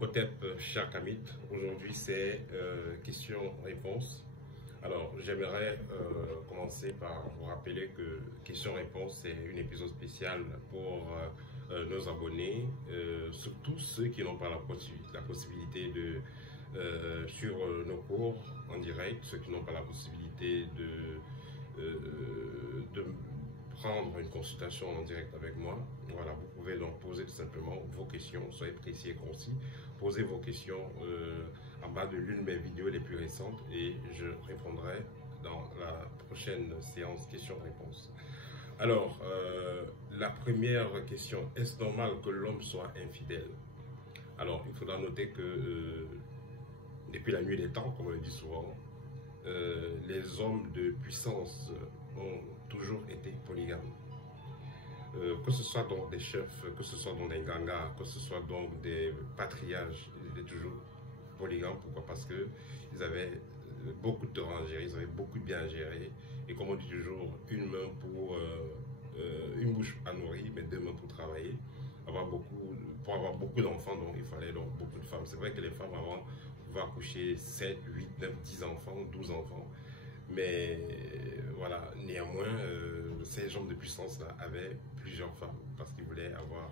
Hotep, cher Kamit, aujourd'hui c'est question-réponse. Alors j'aimerais commencer par vous rappeler que question-réponse c'est un épisode spécial pour nos abonnés, surtout ceux qui n'ont pas la possibilité de suivre nos cours en direct, ceux qui n'ont pas la possibilité de prendre une consultation en direct avec moi. Voilà, vous pouvez donc poser tout simplement vos questions, soyez précis et concis, posez vos questions en bas de l'une de mes vidéos les plus récentes et je répondrai dans la prochaine séance questions-réponses. Alors, la première question, est-ce normal que l'homme soit infidèle? Alors, il faudra noter que depuis la nuit des temps, comme on le dit souvent, les hommes de puissance ont toujours été polygames. Que ce soit donc des chefs, que ce soit donc des gangas, que ce soit donc des patriarches, ils étaient toujours polygames. Pourquoi? Parce qu'ils avaient beaucoup de temps à gérer, ils avaient beaucoup de biens à gérer. Et comme on dit toujours, une main pour une bouche à nourrir, mais deux mains pour travailler. Pour avoir beaucoup d'enfants, donc il fallait donc beaucoup de femmes. C'est vrai que les femmes avant pouvaient accoucher 7, 8, 9, 10 enfants, 12 enfants. Mais voilà, néanmoins, ces hommes de puissance-là avaient plusieurs femmes parce qu'ils voulaient avoir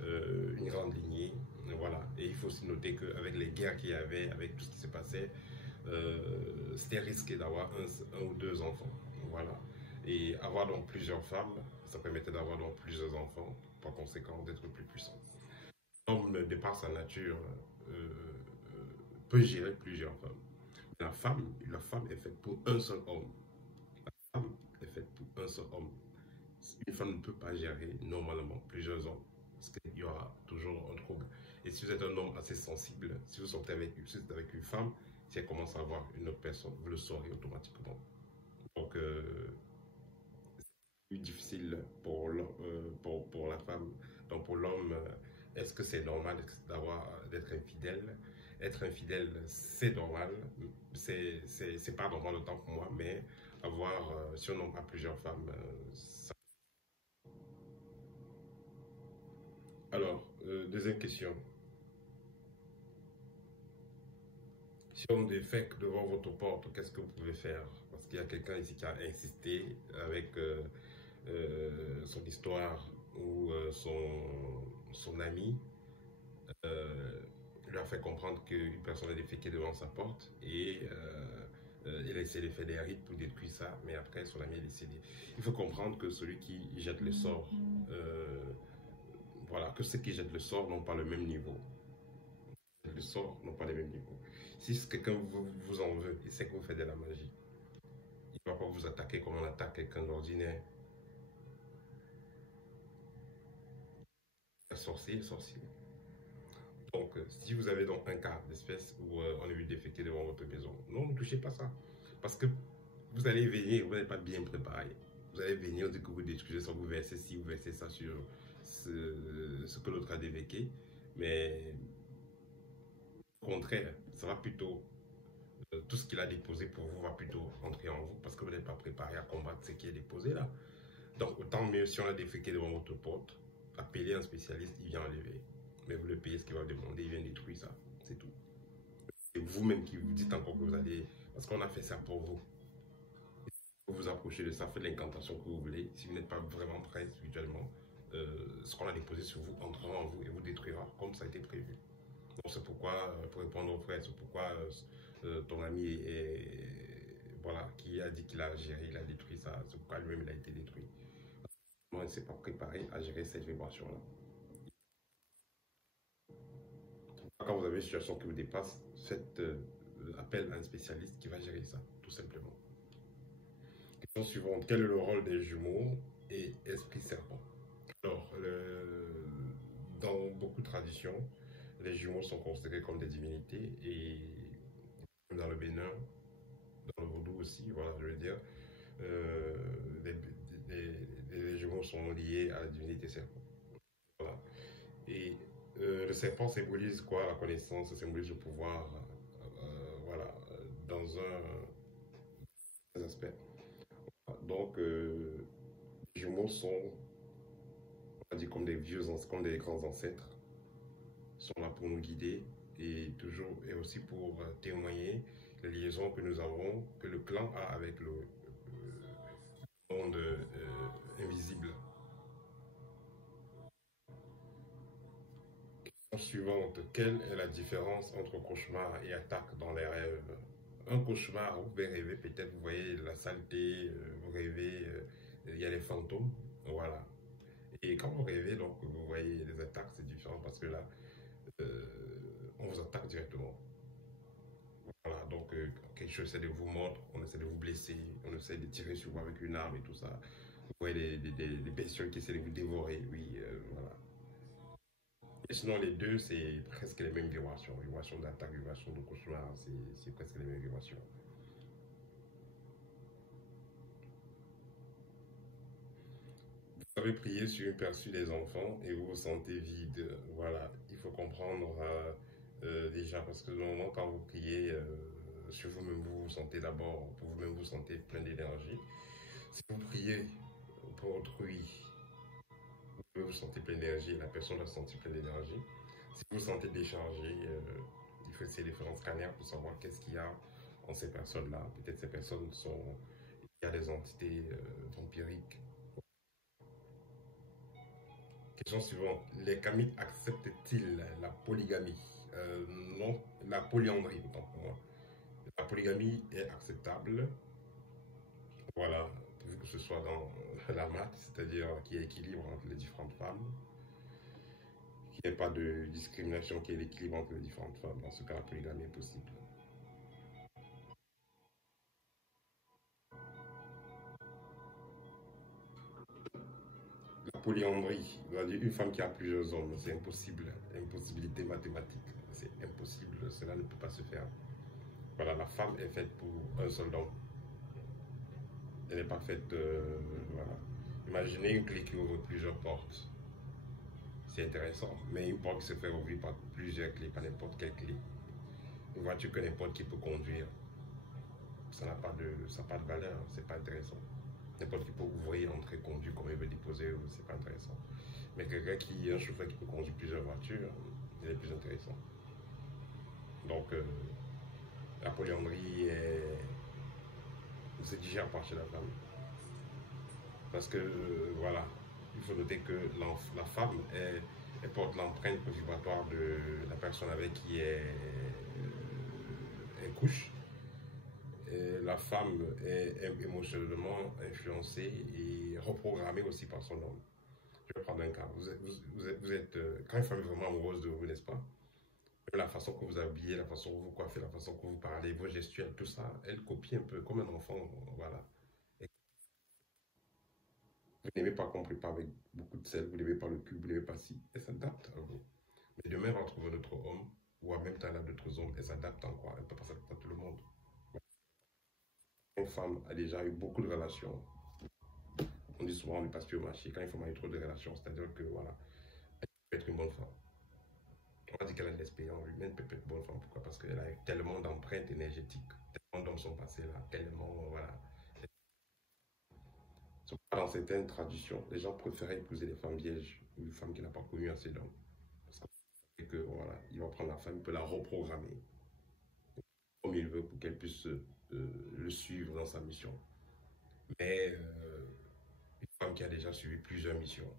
une grande lignée. Voilà. Et il faut aussi noter qu'avec les guerres qu'il y avait, avec tout ce qui se passait, c'était risqué d'avoir un ou deux enfants. Voilà. Et avoir donc plusieurs femmes, ça permettait d'avoir donc plusieurs enfants, par conséquent d'être plus puissant. L'homme, de par sa nature, euh, peut gérer plusieurs femmes. La femme est faite pour un seul homme. La femme est faite pour un seul homme. Une femme ne peut pas gérer normalement plusieurs hommes. Parce qu'il y aura toujours un trouble. Et si vous êtes un homme assez sensible, si vous sortez avec une femme, si elle commence à avoir une autre personne, vous le saurez automatiquement. Donc, c'est plus difficile pour la femme. Donc, pour l'homme, est-ce que c'est normal d'être infidèle? Être infidèle, c'est normal. C'est pas normal autant pour moi, mais si un homme a plusieurs femmes, ça... Alors, deuxième question. Si on défèque devant votre porte, qu'est-ce que vous pouvez faire? Parce qu'il y a quelqu'un ici qui a insisté avec son histoire où son ami lui a fait comprendre qu'une personne a déféqué devant sa porte et il a essayé de faire des rites pour détruire ça, mais après son ami est décédé. Il faut comprendre que celui qui jette le sort, voilà, que ceux qui jettent le sort n'ont pas le même niveau. Les sorts n'ont pas les mêmes niveaux. Si quelqu'un vous en veut, il sait que vous faites de la magie. Il ne va pas vous attaquer comme on attaque quelqu'un d'ordinaire. Un sorcier, sorcier. Donc, si vous avez donc un cas d'espèce où on a vu déféquer devant votre maison, non, ne touchez pas ça. Parce que vous allez venir, vous n'êtes pas bien préparé. Vous allez venir, on dit que vous détruisez ça, vous versez ci, vous versez ça sur ce que l'autre a déféqué. Mais au contraire, ça va plutôt tout ce qu'il a déposé pour vous va plutôt entrer en vous parce que vous n'êtes pas préparé à combattre ce qui est déposé là. Donc autant mieux si on a déféqué devant votre porte, appelez un spécialiste, il vient enlever. Mais vous le payez ce qu'il va demander, il vient détruire ça, c'est tout. C'est vous-même qui vous dites encore que vous allez... Parce qu'on a fait ça pour vous. Vous vous approchez de ça, faites l'incantation que vous voulez. Si vous n'êtes pas vraiment prêt spirituellement, ce qu'on a déposé sur vous entrera en vous et vous détruira comme ça a été prévu. Donc c'est pourquoi, pour répondre aux frères, c'est pourquoi ton ami voilà, qui a dit qu'il a géré, il a détruit ça, c'est pourquoi lui-même il a été détruit. Moi, il ne s'est pas préparé à gérer cette vibration-là. Quand vous avez une situation qui vous dépasse, faites appel à un spécialiste qui va gérer ça, tout simplement. Question suivante, quel est le rôle des jumeaux et esprit serpent? Alors, dans beaucoup de traditions, les jumeaux sont considérés comme des divinités et dans le Bénin, dans le vaudou aussi, voilà, je veux dire, les jumeaux sont liés à la divinité serpent. Voilà. Et le serpent symbolise quoi? La connaissance, ça symbolise le pouvoir, voilà, dans un aspect. Donc, les jumeaux sont, on va dire, comme des vieux, comme des grands ancêtres, sont sont là pour nous guider et toujours et aussi pour témoigner les liaisons que nous avons, que le clan a avec le monde invisible. Suivante, quelle est la différence entre cauchemar et attaque dans les rêves? Un cauchemar, vous pouvez rêver, peut-être vous voyez la saleté, vous rêvez, il y a les fantômes, voilà. Et quand vous rêvez, donc vous voyez les attaques, c'est différent parce que là, euh, on vous attaque directement. Voilà, donc quelque chose essaie de vous mordre, on essaie de vous blesser, on essaie de tirer sur vous avec une arme et tout ça. Vous voyez des bestioles qui essaient de vous dévorer, oui, voilà. Et sinon, les deux, c'est presque les mêmes vibrations. Vibrations d'attaque, vibrations de cauchemar, c'est presque les mêmes vibrations. Vous avez prié sur une perçue des enfants et vous vous sentez vide. Voilà, il faut comprendre déjà parce que normalement, quand vous priez sur vous-même, vous vous sentez d'abord, pour vous-même, vous sentez plein d'énergie. Si vous priez pour autrui, vous vous sentez plein d'énergie, la personne va se sentir plein d'énergie. Si vous vous sentez déchargé, il faut essayer de faire un scanner pour savoir qu'est-ce qu'il y a en ces personnes-là. Peut-être ces personnes sont, il y a des entités vampiriques. Question suivante. Les kamites acceptent-ils la polygamie? Non, la polyandrie, autant pour moi. La polygamie est acceptable, voilà, vu que ce soit dans la maths, c'est-à-dire qu'il y ait équilibre entre les différentes femmes, qu'il n'y ait pas de discrimination, qu'il y ait l'équilibre entre les différentes femmes. Dans ce cas, la polygamie est possible. La polyandrie, c'est-à-dire une femme qui a plusieurs hommes, c'est impossible, impossibilité mathématique, c'est impossible, cela ne peut pas se faire. Voilà, la femme est faite pour un seul homme. Elle n'est pas faite. Voilà. Imaginez une clé qui ouvre plusieurs portes. C'est intéressant. Mais une porte qui se fait ouvrir par plusieurs clés, pas n'importe quelle clé. Une voiture que n'importe qui peut conduire. Ça n'a pas de valeur. C'est pas intéressant. N'importe qui peut ouvrir, entrer, conduire comme il veut déposer. C'est pas intéressant. Mais quelqu'un qui est un chauffeur qui peut conduire plusieurs voitures, il est plus intéressant. Donc, la polyandrie se digère par chez la femme. Parce que, voilà, il faut noter que la femme, elle porte l'empreinte vibratoire de la personne avec qui elle couche. Et la femme est émotionnellement influencée et reprogrammée aussi par son homme. Je vais prendre un cas. Quand une femme est vraiment amoureuse de vous, n'est-ce pas? La façon que vous habillez, la façon que vous coiffez, la façon que vous parlez, vos gestuels, tout ça, elle copie un peu comme un enfant. Voilà. Vous n'aimez pas qu'on prépare avec beaucoup de sel, vous n'aimez pas le cube, vous n'aimez pas si, elle s'adapte à vous. Mais demain, elle va trouver un autre homme, ou en même temps, elle a d'autres hommes, elle s'adapte en quoi? Elle ne peut pas s'adapter à tout le monde. Une femme a déjà eu beaucoup de relations. On dit souvent, on ne passe plus au marché. Quand une femme a eu trop de relations, c'est-à-dire que, voilà, elle peut être une bonne femme. On va dire qu'elle a de l'expérience, mais elle peut être une bonne femme. Pourquoi? Parce qu'elle a tellement d'empreintes énergétiques, tellement d'hommes sont passés là, tellement, voilà. Dans certaines traditions, les gens préféraient épouser des femmes vierges ou une femme qui n'a pas connu assez d'hommes. Parce que voilà, il va prendre la femme, il peut la reprogrammer comme il veut pour qu'elle puisse le suivre dans sa mission. Mais une femme qui a déjà suivi plusieurs missions,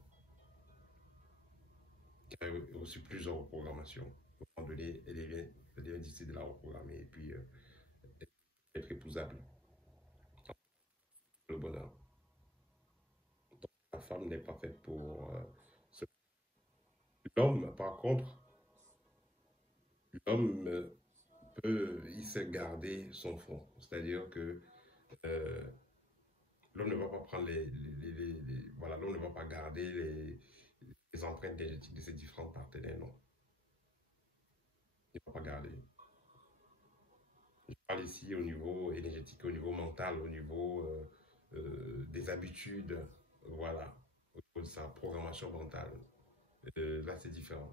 qui a reçu plusieurs reprogrammations, à un moment donné, elle vient décider de la reprogrammer et puis être épousable. Le bonheur. Donc, la femme n'est pas faite pour ce. L'homme, par contre, l'homme il sait garder son fond. C'est-à-dire que euh, l'homme ne va pas prendre voilà, l'homme ne va pas garder les empreintes énergétiques de ses différents partenaires, non. Il ne va pas garder. Je parle ici au niveau énergétique, au niveau mental, au niveau des habitudes, voilà, au niveau de sa programmation mentale. Là, c'est différent.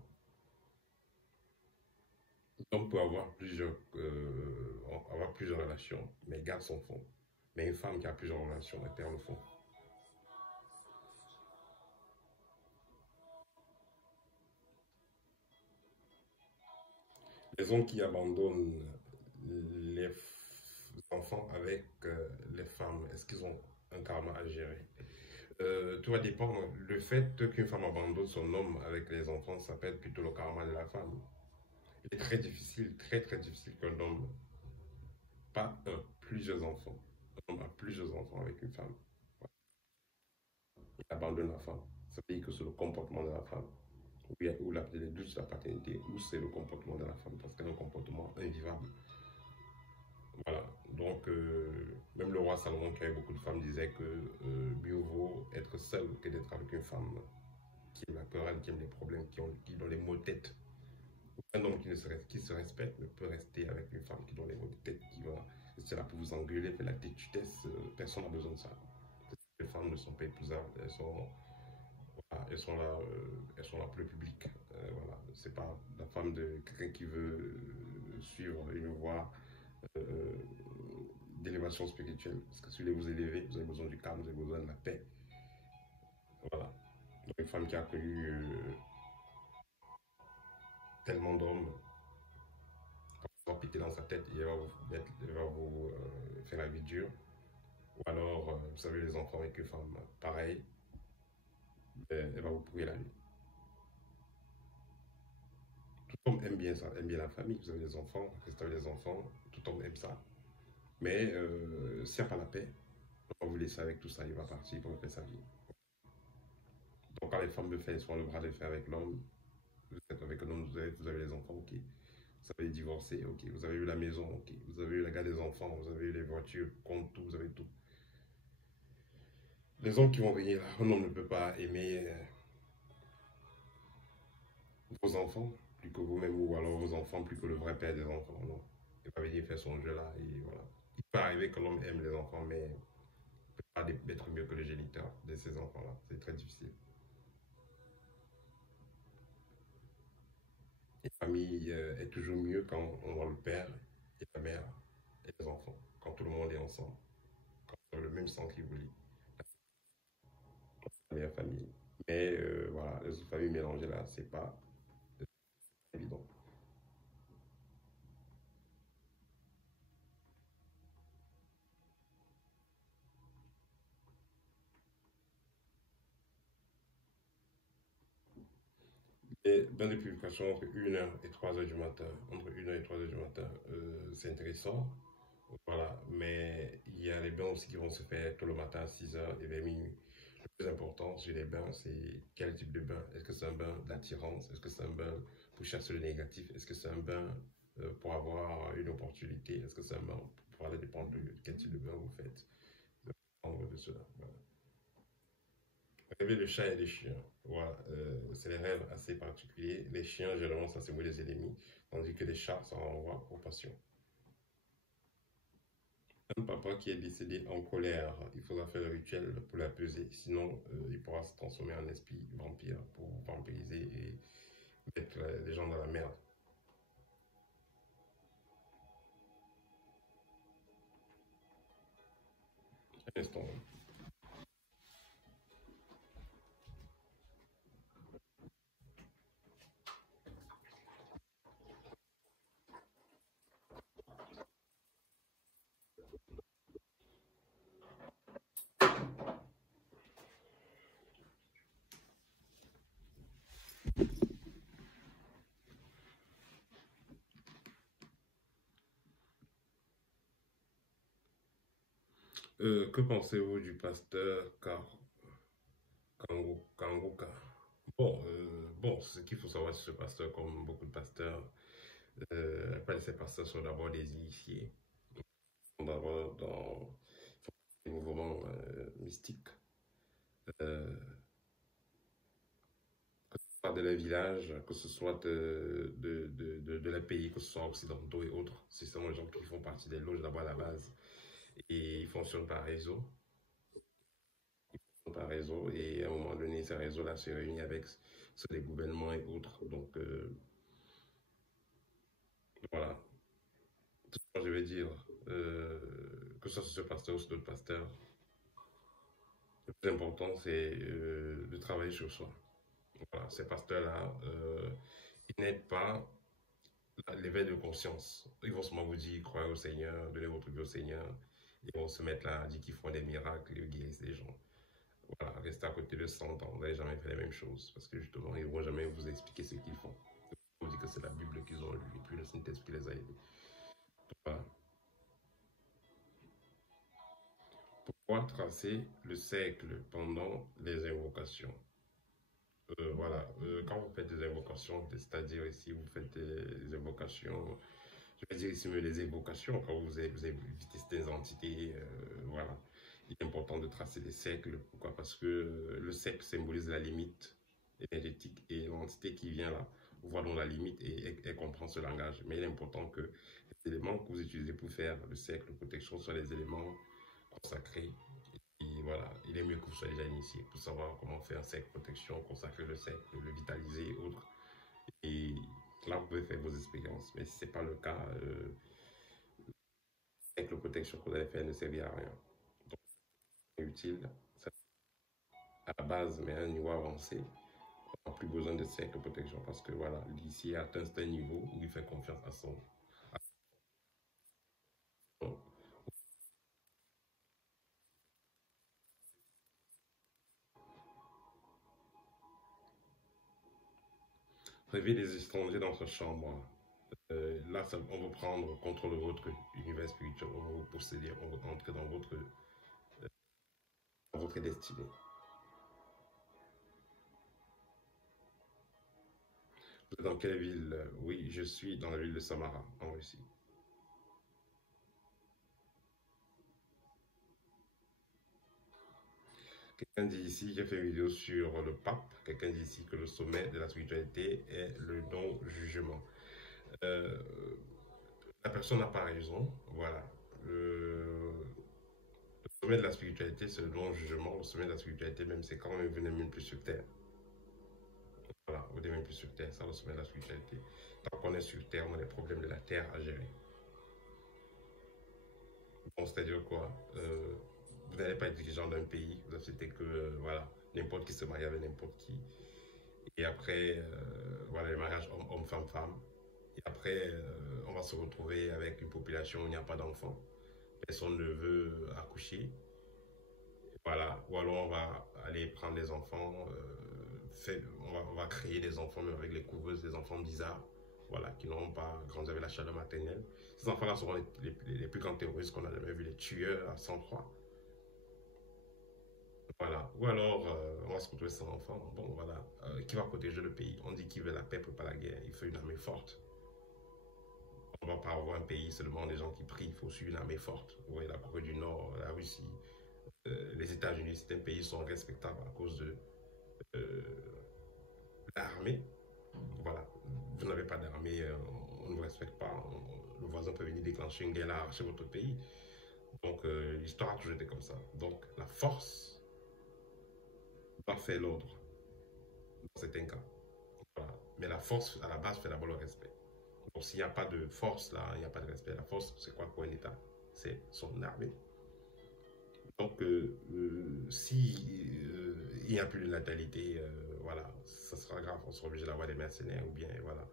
L'homme peut avoir plusieurs relations, mais garde son fond. Mais une femme qui a plusieurs relations, elle perd le fond. Les hommes qui abandonnent les enfants avec les femmes, est-ce qu'ils ont un karma à gérer? Tout va dépendre. Le fait qu'une femme abandonne son homme avec les enfants, ça peut être plutôt le karma de la femme. Il est très difficile, très très difficile qu'un homme, pas un, plusieurs enfants, un homme a plusieurs enfants avec une femme. Il abandonne la femme. Ça veut dire que c'est le comportement de la femme. Ou les doutes de la paternité, ou c'est le comportement de la femme, parce qu'elle a un comportement invivable. Voilà, donc même le roi Salomon, qui avait beaucoup de femmes, disait que mieux vaut être seul que d'être avec une femme qui aime la querelle, qui aime les problèmes, qui ont les maux de tête. Un homme qui se respecte ne peut rester avec une femme qui donne les maux de tête, qui va rester là pour vous engueuler, faire la tétutesse. Personne n'a besoin de ça. Les femmes ne sont pas épousables, voilà, elles sont là pour le public. Voilà, c'est pas la femme de quelqu'un qui veut suivre une voie euh, d'élévation spirituelle. Parce que si vous voulez vous élever, vous avez besoin du calme, vous avez besoin de la paix. Voilà. Donc une femme qui a connu tellement d'hommes, va piquer dans sa tête et elle va vous faire la vie dure. Ou alors, vous savez, les enfants avec une femme pareille, elle va vous pourrir la vie. Tout homme aime bien ça, aime bien la famille. Vous avez des enfants, restez avec les enfants, tout homme aime ça. Mais s'il n'y a pas la paix, on va vous laisser avec tout ça, il va partir pour faire sa vie. Donc quand les femmes me font souvent le bras de fer avec l'homme, vous êtes avec un homme, vous avez les enfants, ok. Vous avez divorcé, ok. Vous avez eu la maison, ok. Vous avez eu la garde des enfants, vous avez eu les voitures, compte tout, vous avez tout. Les hommes qui vont venir là, un homme ne peut pas aimer vos enfants plus que vous-même ou alors vos enfants plus que le vrai père des enfants. Non. Il va venir faire son jeu là et voilà. Il peut arriver que l'homme aime les enfants, mais il ne peut pas être mieux que le géniteur de ces enfants-là. C'est très difficile. Une famille est toujours mieux quand on voit le père et la mère et les enfants, quand tout le monde est ensemble, quand on a le même sang qui vous lie. C'est la meilleure famille. Mais voilà, les autres familles mélangées là, c'est pas évident. Et dans les publications entre 1h et 3h du matin, entre 1h et 3h du matin, c'est intéressant. Voilà, mais il y a les bains aussi qui vont se faire tôt le matin à 6h et vers minuit. Le plus important sur les bains, c'est quel type de bain. Est-ce que c'est un bain d'attirance? Est-ce que c'est un bain pour chasser le négatif? Est-ce que c'est un bain pour avoir une opportunité? Est-ce que c'est un bain pour aller dépendre de quel type de bain vous faites? Dépendre de cela. Voilà. Rêver le chat et les chiens. Voilà, c'est des rêves assez particuliers. Les chiens, généralement, ça symbole les ennemis, tandis que les chats, ça renvoie aux passions. Un papa qui est décédé en colère, il faudra faire le rituel pour l'apaiser, sinon il pourra se transformer en esprit vampire pour vampiriser et mettre les gens dans la merde. Un instant. Que pensez-vous du pasteur Kangoka? Bon, ce qu'il faut savoir sur ce pasteur, comme beaucoup de pasteurs, après ces pasteurs sont d'abord des initiés, sont d'abord dans des mouvements mystiques. Euh, Soit de les villages, que ce soit de les pays, que ce soit occidentaux et autres. C'est seulement les gens qui font partie des loges d'abord à la base. Et ils fonctionnent par réseau. Par réseau. Et à un moment donné, ces réseaux-là se réunissent avec ceux des gouvernements et autres. Donc, voilà. Tout ce que je vais dire, que ce soit ce pasteur ou ce d'autres pasteurs, le plus important, c'est de travailler sur soi. Voilà, ces pasteurs-là, ils n'aident pas l'éveil de conscience. Ils vont seulement vous dire, croyez au Seigneur, donnez votre vie au Seigneur. Ils vont se mettre là, dire qu'ils font des miracles, ils guérissent les gens. Voilà, restez à côté de 100 ans, vous n'allez jamais faire les mêmes choses. Parce que justement, ils ne vont jamais vous expliquer ce qu'ils font. Ils vont dire que c'est la Bible qu'ils ont lue et puis le Saint-Esprit les a aidés. Voilà. Pourquoi tracer le cercle pendant les invocations? Voilà, quand vous faites des invocations, c'est-à-dire ici vous faites des invocations, je vais dire ici mais les évocations, quand vous évitez des entités, voilà, il est important de tracer des cercles. Pourquoi? Parce que le cercle symbolise la limite énergétique et l'entité qui vient là voit dans la limite et elle comprend ce langage. Mais il est important que les éléments que vous utilisez pour faire le cercle de protection soient les éléments consacrés. Et voilà, il est mieux que vous soyez déjà initié pour savoir comment faire un cercle de protection, consacrer le cercle, le vitaliser, autre. Et là, vous pouvez faire vos expériences. Mais si ce n'est pas le cas, cercle de protection que vous allez faire ne servira à rien. Donc, c'est utile à la base, mais à un niveau avancé, on n'a plus besoin de cercle de protection parce que voilà, l'ici a atteint un niveau où il fait confiance à son. Réveiller les étrangers dans sa chambre. Là, on va prendre contrôle de votre univers spirituel, on va vous posséder, on va entrer dans votre destinée. Vous êtes dans quelle ville? Oui, je suis dans la ville de Samara, en Russie. Quelqu'un dit ici, j'ai fait une vidéo sur le pape, quelqu'un dit ici que le sommet de la spiritualité est le non-jugement. Euh, la personne n'a pas raison, voilà. Le sommet de la spiritualité, c'est le non-jugement. Le sommet de la spiritualité, même, c'est quand même venir même plus sur Terre. Voilà, vous n'êtes même plus sur Terre, c'est le sommet de la spiritualité. Tant qu'on est sur Terre, on a les problèmes de la Terre à gérer. Bon, c'est-à-dire quoi? Vous n'allez pas être dirigeant d'un pays, vous acceptez que voilà, n'importe qui se marie avec n'importe qui. Et après, voilà, le mariage homme, femme, femme. Et après, on va se retrouver avec une population où il n'y a pas d'enfants. Personne ne veut accoucher. Voilà. Ou alors on va aller prendre des enfants, on va créer des enfants, même avec les couveuses, des enfants bizarres, voilà, qui n'auront pas grandi avec la chaleur maternelle. Ces enfants-là seront les plus grands terroristes qu'on a jamais vus, les tueurs à sang-froid. Voilà. Ou alors, on va se retrouver sans enfants. Bon, voilà. Qui va protéger le pays? On dit qu'il veut la paix, pour pas la guerre. Il faut une armée forte. On ne va pas avoir un pays seulement des gens qui prient. Il faut aussi une armée forte. Vous voyez, la Corée du Nord, la Russie, les États-Unis, certains pays sont respectables à cause de euh, l'armée. Voilà. Vous n'avez pas d'armée, on ne vous respecte pas. Le voisin peut venir déclencher une guerre là, arracher votre pays. Donc, l'histoire a toujours été comme ça. Donc, la force doit faire l'ordre dans certains cas. Voilà. Mais la force, à la base, fait d'abord le respect. Donc, s'il n'y a pas de force là, il n'y a pas de respect. La force, c'est quoi pour un État? C'est son armée. Donc, si il n'y a plus de natalité, voilà, ça sera grave. On sera obligé d'avoir des mercenaires ou bien, voilà,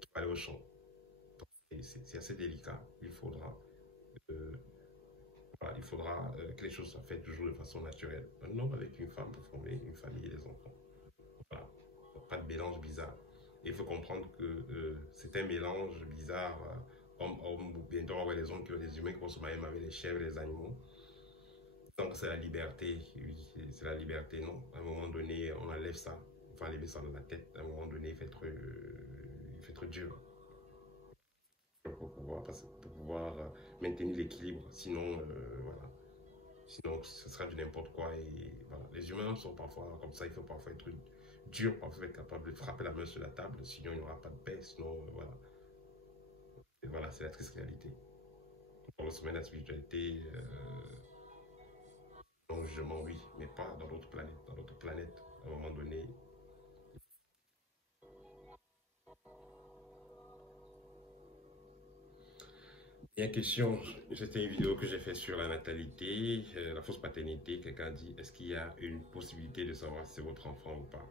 qui vont aller au champ. C'est assez délicat. Euh, il faudra que les choses soient faites toujours de façon naturelle. Un homme avec une femme pour former une famille et des enfants. Voilà. Donc, pas de mélange bizarre. Et il faut comprendre que c'est un mélange bizarre, homme-homme, ou bientôt on va voir les hommes qui ont des humains qui vont se marier avec les chèvres et les animaux. Donc c'est la liberté, oui, c'est la liberté, non. À un moment donné, on enlève ça, il faut enlever ça dans la tête. À un moment donné, il fait trop dur pour pouvoir maintenir l'équilibre. Sinon, voilà. Sinon, ce sera du n'importe quoi. Et voilà. Les humains sont parfois comme ça. Il faut parfois être dur, parfois être capable de frapper la main sur la table. Sinon, il n'y aura pas de paix. Sinon, voilà. Et voilà, c'est la triste réalité. Pour le sommet de la spiritualité, non, je m'en oui, mais pas dans l'autre planète. Dans l'autre planète, à un moment donné. Il y a une question, c'était une vidéo que j'ai faite sur la natalité, la fausse paternité. Quelqu'un a dit, est-ce qu'il y a une possibilité de savoir si c'est votre enfant ou pas?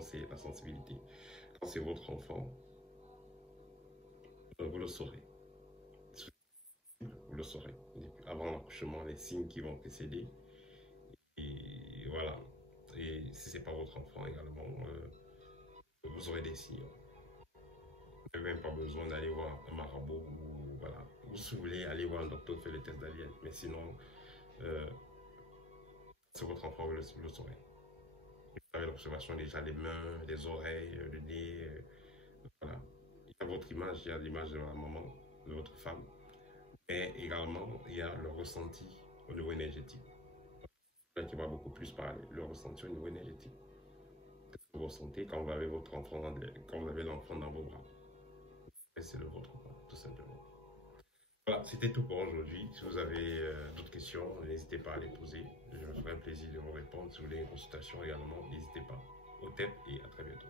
C'est la sensibilité. Quand c'est votre enfant, le saurez. Vous le saurez. Avant l'accouchement, les signes qui vont précéder. Et voilà. Et si ce n'est pas votre enfant également, vous aurez des signes. Vous n'avez même pas besoin d'aller voir un marabout ou voilà. Ou si vous voulez aller voir un docteur faire le test d'ADN. Mais sinon, c'est votre enfant, vous le saurez. Vous avez l'observation déjà des mains, des oreilles, le nez. Voilà. Il y a votre image, il y a l'image de la maman, de votre femme. Et également, il y a le ressenti au niveau énergétique. Qui va beaucoup plus parler, le ressenti au niveau énergétique. Qu'est-ce que vous ressentez quand vous avez votre enfant quand vous avez l'enfant dans vos bras? Et c'est le vôtre, tout simplement. Voilà, c'était tout pour aujourd'hui. Si vous avez d'autres questions, n'hésitez pas à les poser. Je me ferai un plaisir de vous répondre. Si vous voulez une consultation également, n'hésitez pas. Au thème et à très bientôt.